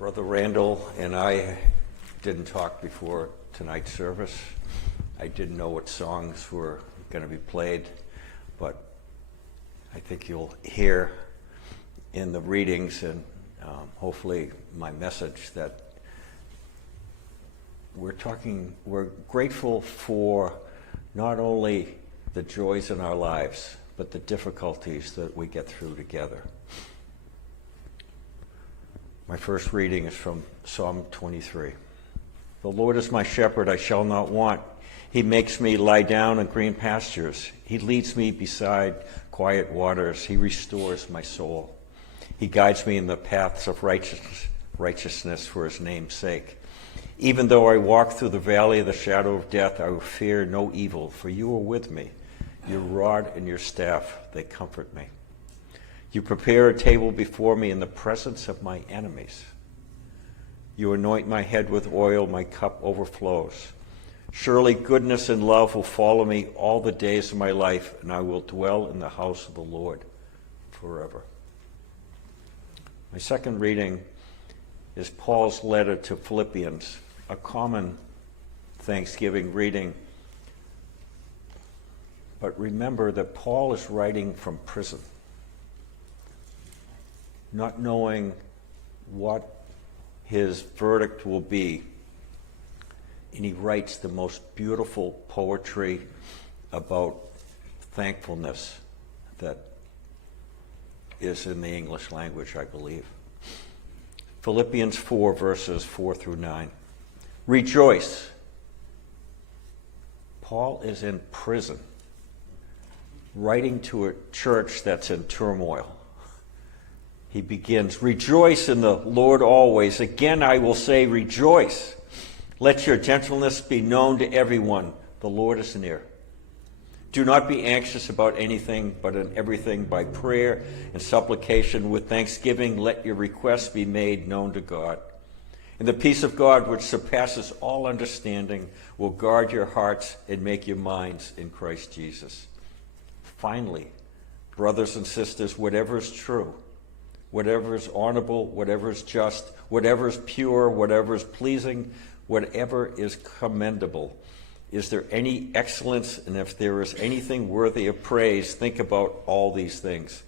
Brother Randall and I didn't talk before tonight's service. I didn't know what songs were going to be played, but I think you'll hear in the readings and hopefully my message that we're grateful for not only the joys in our lives, but the difficulties that we get through together. My first reading is from Psalm 23. The Lord is my shepherd, I shall not want. He makes me lie down in green pastures. He leads me beside quiet waters. He restores my soul. He guides me in the paths of righteousness for his name's sake. Even though I walk through the valley of the shadow of death, I will fear no evil, for you are with me. Your rod and your staff, they comfort me. You prepare a table before me in the presence of my enemies. You anoint my head with oil, my cup overflows. Surely goodness and love will follow me all the days of my life, and I will dwell in the house of the Lord forever. My second reading is Paul's letter to Philippians, a common Thanksgiving reading. But remember that Paul is writing from prison, not knowing what his verdict will be. And he writes the most beautiful poetry about thankfulness that is in the English language, I believe. Philippians 4, verses 4 through 9. Rejoice. Paul is in prison, writing to a church that's in turmoil. He begins, rejoice in the Lord always. Again, I will say, rejoice. Let your gentleness be known to everyone. The Lord is near. Do not be anxious about anything, but in everything by prayer and supplication with thanksgiving, let your requests be made known to God. And the peace of God, which surpasses all understanding, will guard your hearts and make your minds in Christ Jesus. Finally, brothers and sisters, whatever is true, whatever is honorable, whatever is just, whatever is pure, whatever is pleasing, whatever is commendable, is there any excellence, and if there is anything worthy of praise, think about all these things.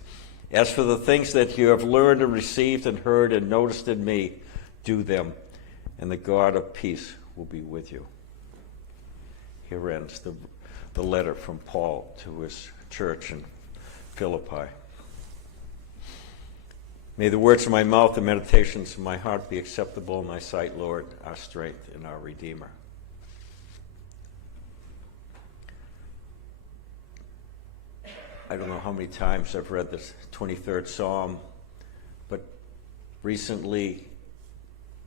As for the things that you have learned and received and heard and noticed in me, do them, and the God of peace will be with you. Here ends the letter from Paul to his church in Philippi. May the words of my mouth and meditations of my heart be acceptable in thy sight, Lord, our strength and our Redeemer. I don't know how many times I've read this 23rd Psalm, but recently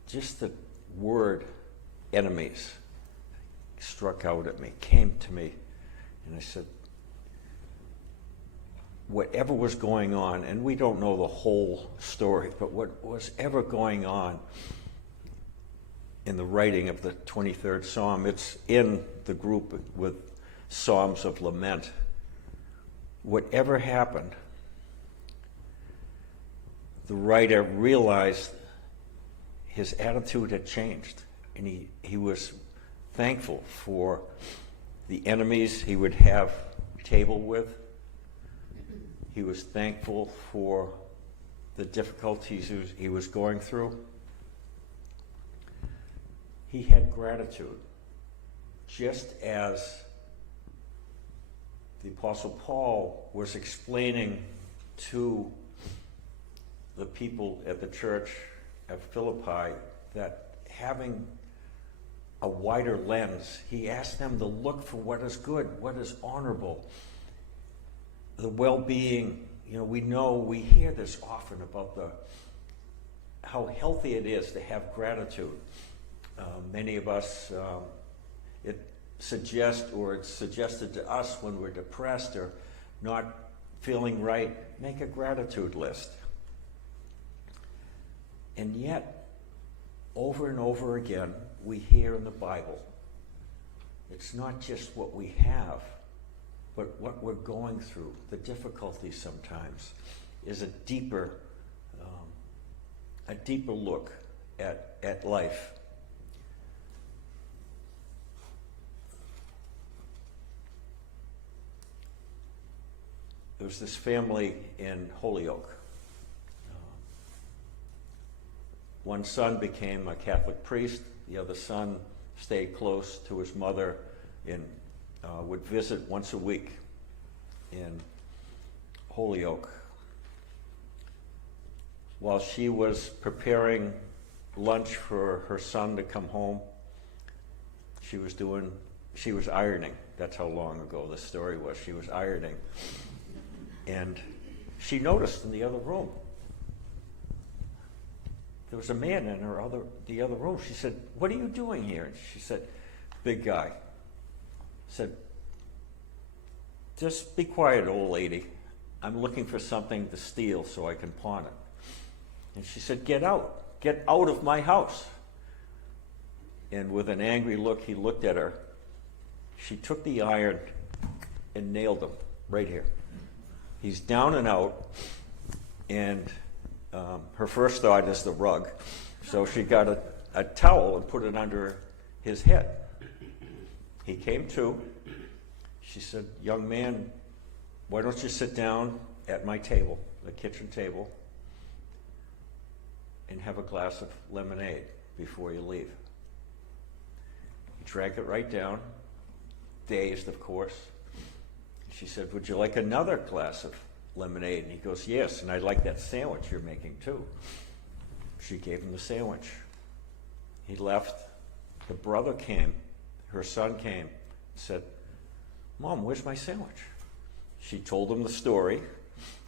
just the word enemies struck out at me, came to me, and I said, whatever was going on, and we don't know the whole story, but what was ever going on in the writing of the 23rd Psalm, it's in the group with Psalms of Lament. Whatever happened, the writer realized his attitude had changed, and he was thankful for the enemies he would have table with. He was thankful for the difficulties he was going through. He had gratitude, just as the Apostle Paul was explaining to the people at the church at Philippi that having a wider lens, he asked them to look for what is good, what is honorable, the well-being. We hear this often about how healthy it is to have gratitude. Many of us, it's suggested to us when we're depressed or not feeling right, make a gratitude list. And yet, over and over again, we hear in the Bible, it's not just what we have, but what we're going through, the difficulties sometimes, is a deeper look at life. There was this family in Holyoke. One son became a Catholic priest. The other son stayed close to his mother and would visit once a week in Holyoke. While she was preparing lunch for her son to come home, she was ironing. That's how long ago this story was. She was ironing. And she noticed in the other room, there was a man in the other room. She said, "What are you doing here?" And she said, "Big guy." Said, "Just be quiet, old lady. I'm looking for something to steal so I can pawn it." And she said, Get out of my house." And with an angry look, he looked at her. She took the iron and nailed him right here. He's down and out, and her first thought is the rug. So she got a towel and put it under his head. He came to. She said, "Young man, why don't you sit down at my table, the kitchen table, and have a glass of lemonade before you leave?" He drank it right down, dazed, of course. She said, "Would you like another glass of lemonade?" And he goes, "Yes, and I'd like that sandwich you're making too." She gave him the sandwich. He left. The brother came, her son came, said, "Mom, where's my sandwich?" She told him the story,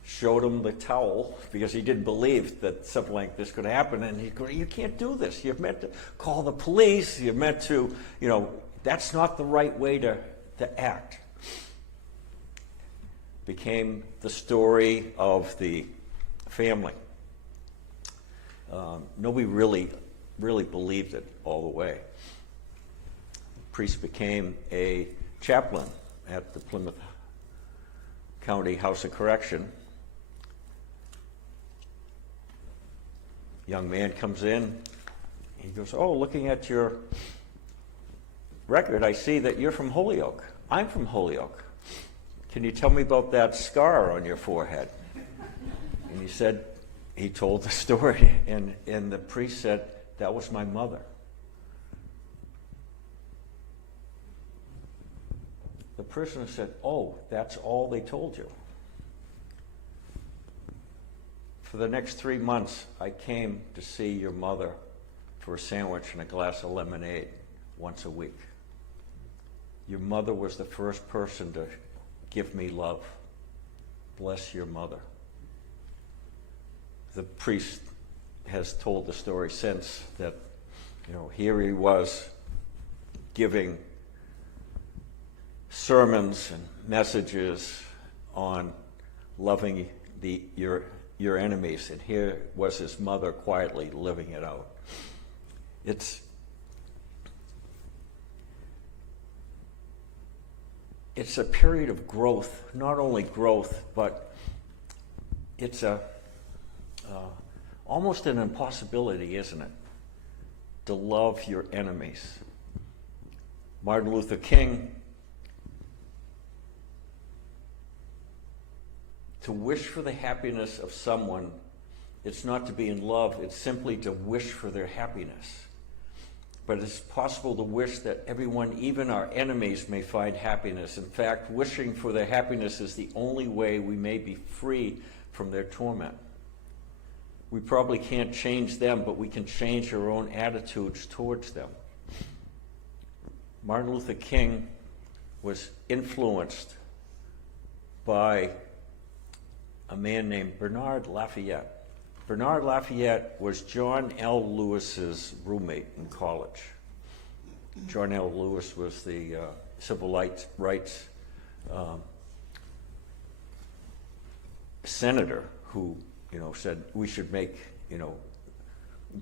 showed him the towel, because he didn't believe that something like this could happen. And he goes, "You can't do this. You're meant to call the police. You're meant to, that's not the right way to act." Became the story of the family. Nobody really believed it all the way. The priest became a chaplain at the Plymouth County House of Correction. Young man comes in. He goes, "Oh, looking at your record, I see that you're from Holyoke." "I'm from Holyoke. Can you tell me about that scar on your forehead?" And he told the story, and the priest said, "That was my mother." The prisoner said, "Oh, that's all they told you?" "For the next 3 months, I came to see your mother for a sandwich and a glass of lemonade once a week. Your mother was the first person to give me love. Bless your mother." The priest has told the story since that, here he was giving sermons and messages on loving your enemies, and here was his mother quietly living it out. It's a period of growth, not only growth, but it's almost an impossibility, isn't it? To love your enemies. Martin Luther King, to wish for the happiness of someone, it's not to be in love, it's simply to wish for their happiness. But it's possible to wish that everyone, even our enemies, may find happiness. In fact, wishing for their happiness is the only way we may be free from their torment. We probably can't change them, but we can change our own attitudes towards them. Martin Luther King was influenced by a man named Bernard Lafayette. Bernard Lafayette was John L. Lewis's roommate in college. John L. Lewis was the civil rights senator who, said we should make,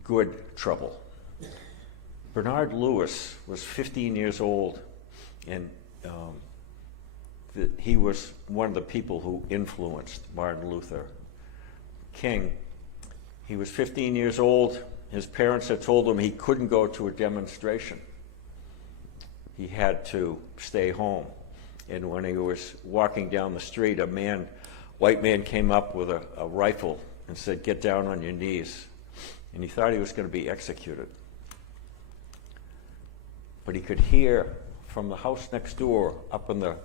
good trouble. Bernard Lewis was 15 years old, and he was one of the people who influenced Martin Luther King. He was 15 years old. his parents had told him he couldn't go to a demonstration. He had to stay home. And when he was walking down the street, white man came up with a rifle and said, "Get down on your knees." And he thought he was going to be executed. But he could hear from the house next door, up on the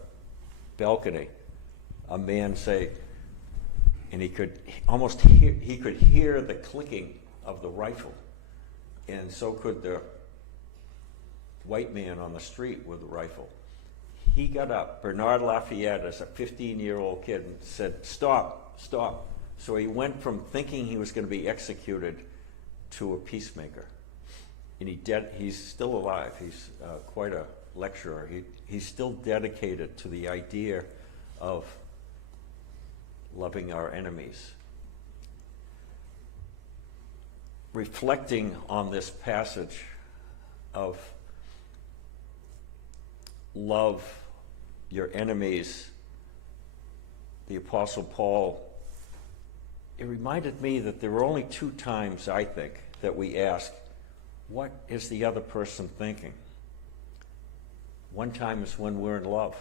balcony, a man say, and he could hear the clicking of the rifle, and so could the white man on the street with the rifle. He got up, Bernard Lafayette, as a 15-year-old kid, and said, "Stop, stop." So he went from thinking he was going to be executed to a peacemaker. And he's still alive. He's quite a lecturer. He's still dedicated to the idea of loving our enemies. Reflecting on this passage of love your enemies, the Apostle Paul, it reminded me that there were only 2 times, I think, that we ask, what is the other person thinking? One time is when we're in love.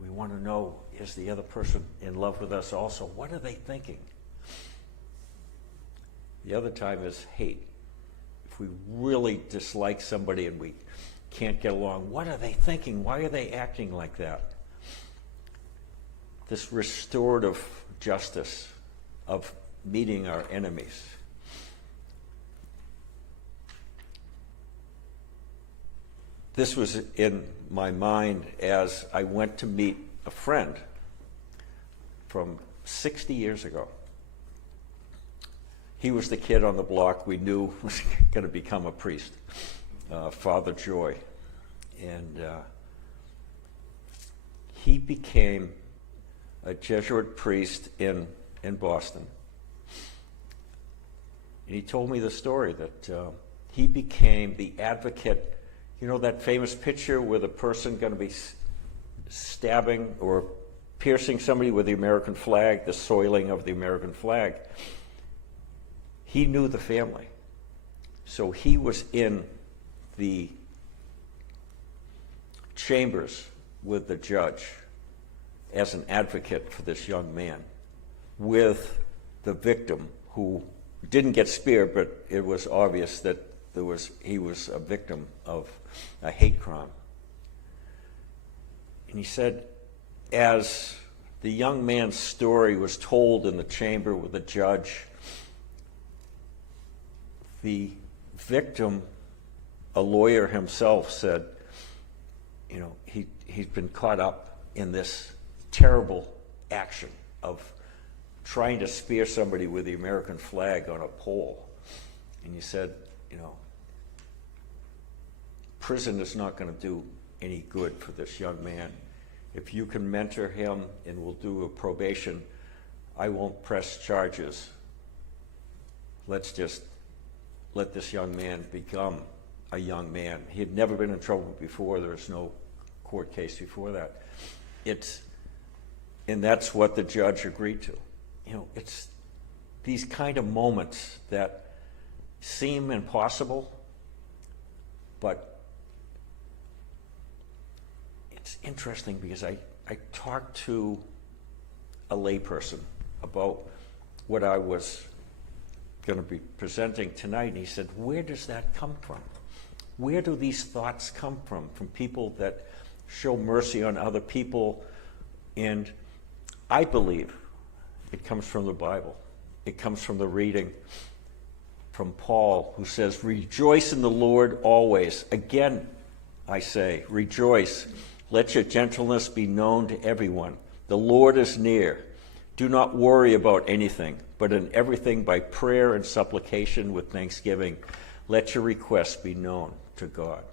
We want to know, is the other person in love with us also? What are they thinking? The other time is hate. If we really dislike somebody and we can't get along, what are they thinking? Why are they acting like that? This restorative justice of meeting our enemies. This was in my mind as I went to meet a friend from 60 years ago. He was the kid on the block we knew was going to become a priest, Father Joy. And he became a Jesuit priest in Boston. And he told me the story that he became the advocate. You know that famous picture with a person going to be stabbing or piercing somebody with the American flag, the soiling of the American flag? He knew the family. So he was in the chambers with the judge as an advocate for this young man, with the victim who didn't get speared, but it was obvious that he was a victim of a hate crime. And he said, as the young man's story was told in the chamber with the judge, the victim, a lawyer himself, said, you know, he's been caught up in this terrible action of trying to spear somebody with the American flag on a pole. And he said, you know, prison is not going to do any good for this young man. If you can mentor him and we'll do a probation, I won't press charges. Let's just let this young man become a young man. He had never been in trouble before. There was no court case before that. And that's what the judge agreed to. You know, it's these kind of moments that seem impossible, but it's interesting because I talked to a layperson about what I was going to be presenting tonight, and he said, where does that come from? Where do these thoughts come from people that show mercy on other people? And I believe it comes from the Bible. It comes from the reading from Paul, who says, rejoice in the Lord always. Again, I say, rejoice. Let your gentleness be known to everyone. The Lord is near. Do not worry about anything, but in everything by prayer and supplication with thanksgiving, let your requests be known to God.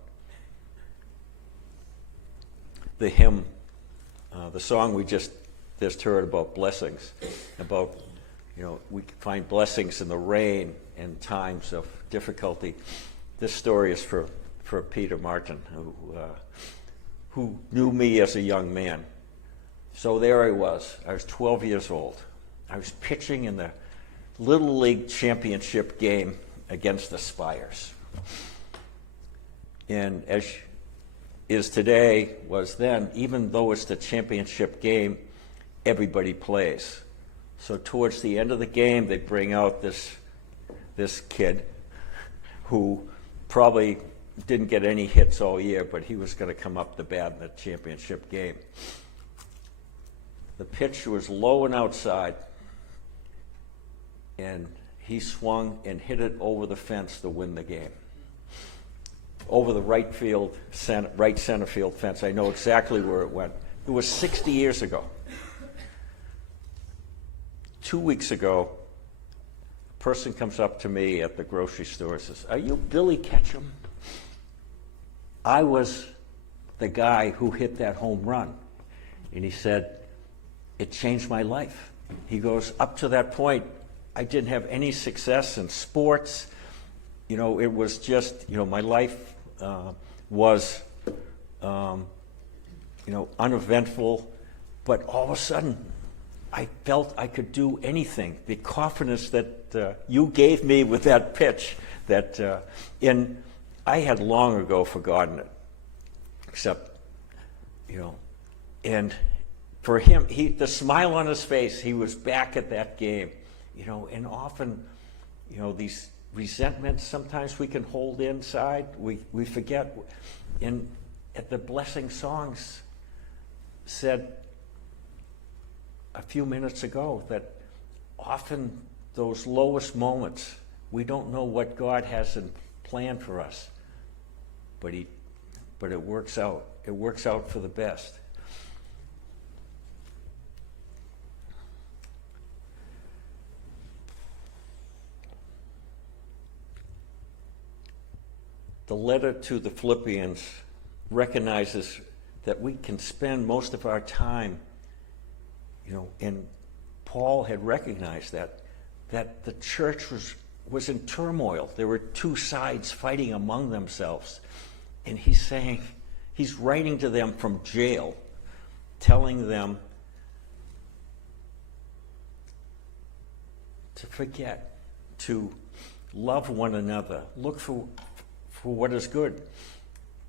The hymn, the song we just heard about blessings, about, you know, we find blessings in the rain and times of difficulty. This story is for Peter Martin, who knew me as a young man. So there I was 12 years old. I was pitching in the Little League championship game against the Spires. And as is today, was then, even though it's the championship game, everybody plays. So towards the end of the game, they bring out this kid who probably didn't get any hits all year, but he was going to come up the bat in the championship game. The pitch was low and outside, and he swung and hit it over the fence to win the game. Over the right center field fence. I know exactly where it went. It was 60 years ago. 2 weeks ago, a person comes up to me at the grocery store and says, "Are you Billy Ketchum?" I was the guy who hit that home run. And he said, "It changed my life." He goes, "Up to that point, I didn't have any success in sports. You know, it was just, you know, my life was, you know, uneventful. But all of a sudden, I felt I could do anything. The confidence that you gave me with that pitch, that I had long ago forgotten it. Except, you know, and for him, the smile on his face, he was back at that game. You know, and often, you know, these resentments sometimes we can hold inside. We forget. And at the blessing songs said a few minutes ago that often those lowest moments, we don't know what God has in plan for us, but it works out. It works out for the best. The letter to the Philippians recognizes that we can spend most of our time, you know, and Paul had recognized that the church was in turmoil. There were two sides fighting among themselves. And he's writing to them from jail, telling them to forget, to love one another, look for what is good.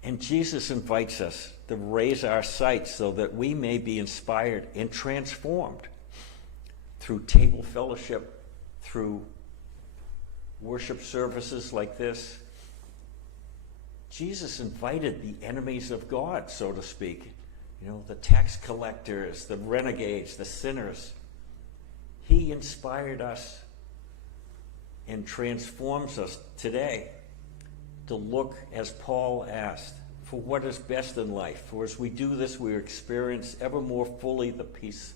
And Jesus invites us to raise our sights so that we may be inspired and transformed through table fellowship, through worship services like this. Jesus invited the enemies of God, so to speak, you know, the tax collectors, the renegades, the sinners. He inspired us and transforms us today to look, as Paul asked, for what is best in life. For as we do this, we experience ever more fully the peace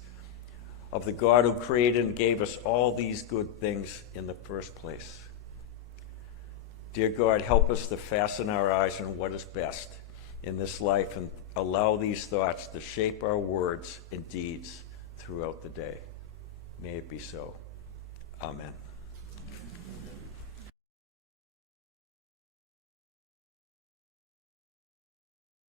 of the God who created and gave us all these good things in the first place. Dear God, help us to fasten our eyes on what is best in this life and allow these thoughts to shape our words and deeds throughout the day. May it be so. Amen.